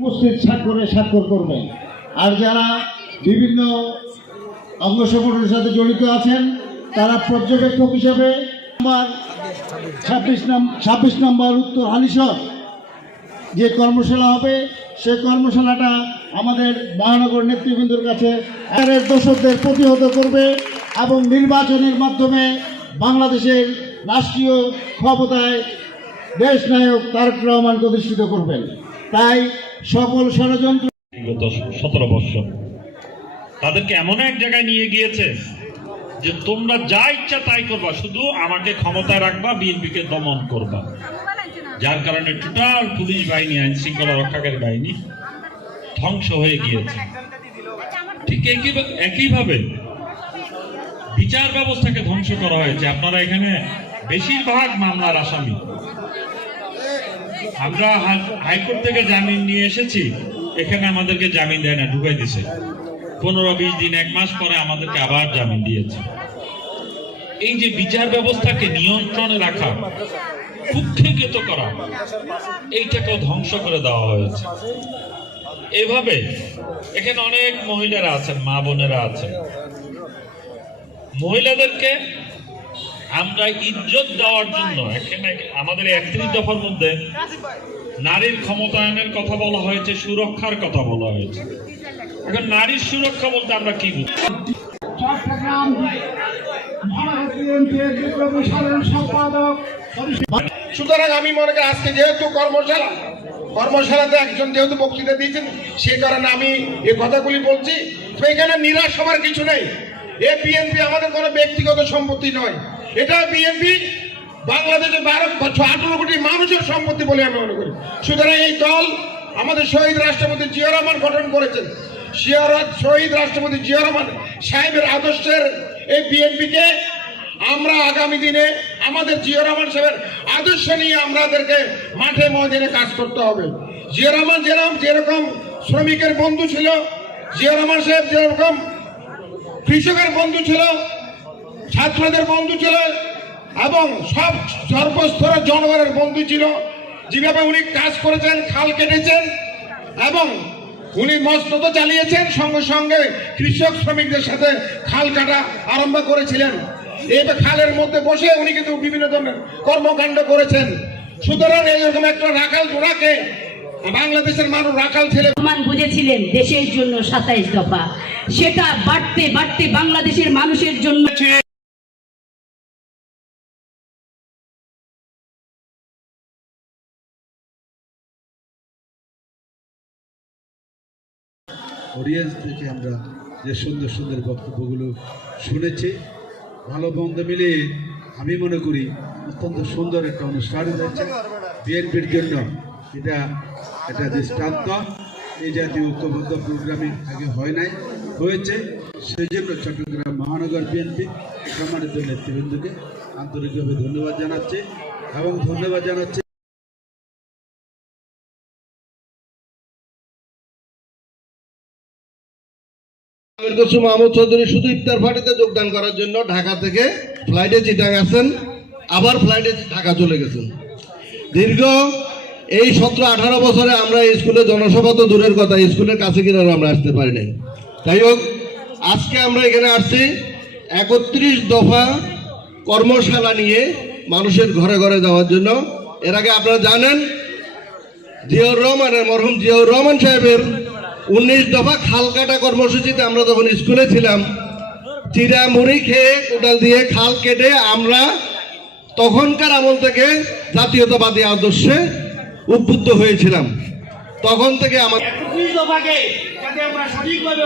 উপস্থিত স্বাক্ষরে স্বাক্ষর করবেন আর যারা বিভিন্ন অঙ্গ সংগঠনের সাথে জড়িত আছেন, তারা পর্যবেক্ষক হিসাবে আমার ছাব্বিশ নম্বর ছাব্বিশ নম্বর উত্তর হালিশর যে কর্মশালা হবে, সে কর্মশালাটা আমাদের মহানগর নেতৃবৃন্দর কাছে এর দোষকদের প্রতিহত করবে এবং নির্বাচনের মাধ্যমে বাংলাদেশের রাষ্ট্রীয় ক্ষমতায় দেশ নায়ক তারক রহমান প্রতিষ্ঠিত করবেন। তাই সকল ষড়যন্ত্র সতেরো বৎসর তাদেরকে এমন এক জায়গায় নিয়ে গিয়েছে যে তোমরা যা ইচ্ছা তাই করবা, শুধু আমাকে ক্ষমতায় রাখবা, বিএনপিকে দমন করবা। যার কারণে টোটাল পুলিশ বাহিনী, আইন শৃঙ্খলা রক্ষাকারী বাহিনী ধ্বংস হয়ে গিয়েছে। ঠিক একই একইভাবে বিচার ব্যবস্থাকে ধ্বংস করা হয়েছে। আপনারা এখানে বেশিরভাগ মামলার আসামি। আমরা হাইকোর্ট থেকে জামিন নিয়ে এসেছি। এখানে আমাদেরকে জামিন দেয় না, ঢুকাই দিছে। পনেরো বিশ দিন, এক মাস পরে আমাদেরকে আবার জামিন দিয়েছে। এই যে বিচার ব্যবস্থাকে নিয়ন্ত্রণে রাখা কুক্ষিগত করা, এইটাকেও ধ্বংস করে দেওয়া হয়েছে। এভাবে এখানে অনেক মহিলারা আছেন, মা বোনেরা আছেন। মহিলাদেরকে আমরা ইজ্জত দেওয়ার জন্য এখানে আমাদের একত্রিশ দফার মধ্যে নারীর ক্ষমতায়নের কথা বলা হয়েছে সুরক্ষার কথা বলা হয়েছে। এখন নারীর সুরক্ষা বলতে আমরা কি বুঝি? চট্টগ্রাম সাধারণ সম্পাদক সুতরাং আমি মনে করি আজকে যেহেতু কর্মশালা কর্মশালাতে একজন যেহেতু বক্তৃতা দিয়েছেন সেই কারণে আমি এই কথাগুলি বলছি। তো এখানে নিরাশ হবার কিছু নেই। এ বিএনপি আমাদের কোনো ব্যক্তিগত সম্পত্তি নয়। এটা বিএনপি বাংলাদেশের বারো বছর আঠারো কোটি মানুষের সম্পত্তি বলে আমি মনে করি। সুতরাং এই দল আমাদের শহীদ রাষ্ট্রপতি জিয়া রহমান গঠন করেছেন। শহীদ রাষ্ট্রপতি জিয়া রহমান সাহেবের আদর্শের এই বিএনপিকে আমরা আগামী দিনে আমাদের জিয়া রহমান সাহেবের আদর্শ নিয়ে আমাদেরকে মাঠে ময়দানে কাজ করতে হবে। জিয়া রহমান যেরকম যেরকম শ্রমিকের বন্ধু ছিল, জিয়া রহমান সাহেব যেরকম কৃষকের বন্ধু ছিল ছাত্রদের বন্ধু ছিল এবং সব সর্বস্তরের জনগণের বন্ধু ছিল। যেভাবে উনি কাজ করেছেন খাল কেটেছেন এবং উনি মস্তত চালিয়েছেন সঙ্গে সঙ্গে কৃষক শ্রমিকদের সাথে খাল কাটা আরম্ভ করেছিলেন। এই খালের মধ্যে বসে উনি কিন্তু বিভিন্ন ধরনের কর্মকাণ্ড করেছেন। সুতরাং এইরকম একটা রাখাল জোড়াকে বাংলাদেশের মানুষ রাখাল ছেলে রহমান বুঝেছিলেন দেশের জন্য সাতাইশ দফা। সেটা বাড়তে বাড়তে বাংলাদেশের মানুষের জন্য অডিয়েন্স থেকে আমরা যে সুন্দর সুন্দর বক্তব্যগুলো শুনেছি, ভালো মন্দ মিলিয়ে আমি মনে করি অত্যন্ত সুন্দর একটা অনুষ্ঠান হয়েছে বিএনপির জন্য। এটা একটা দৃষ্টান্ত। এই জাতীয় ঐক্যবদ্ধ প্রোগ্রামিং আগে হয় নাই, হয়েছে। সেই জন্য চট্টগ্রাম মহানগর বিএনপি সম্মানিত নেতৃবৃন্দকে আন্তরিকভাবে ধন্যবাদ জানাচ্ছে এবং ধন্যবাদ জানাচ্ছে আমির কসু মাহমুদ চৌধুরী শুধু ইফতার পার্টিতে যোগদান করার জন্য ঢাকা থেকে ফ্লাইটে চিটাং আসেন আবার ফ্লাইটে ঢাকা চলে গেছেন। দীর্ঘ এই সতেরো আঠারো বছরে আমরা স্কুলে জনসভা তো দূরের কথা স্কুলের কাছে কিনা আমরা আসতে পারি নাই। যাই হোক, আজকে আমরা এখানে আসছি একত্রিশ দফা কর্মশালা নিয়ে মানুষের ঘরে ঘরে যাওয়ার জন্য। এর আগে আপনারা জানেন, জিয়াউর রহমানের মরহুম জিয়াউর রহমান সাহেবের উনিশ দফা খাল কাটা কর্মসূচিতে আমরা যখন স্কুলে ছিলাম। চিরা মুড়ি খেয়ে কোটাল দিয়ে খাল কেটে আমরা তখনকার আমল থেকে জাতীয়তাবাদী আদর্শে উদ্বুদ্ধ হয়েছিলাম। তখন থেকে আমার সঠিকভাবে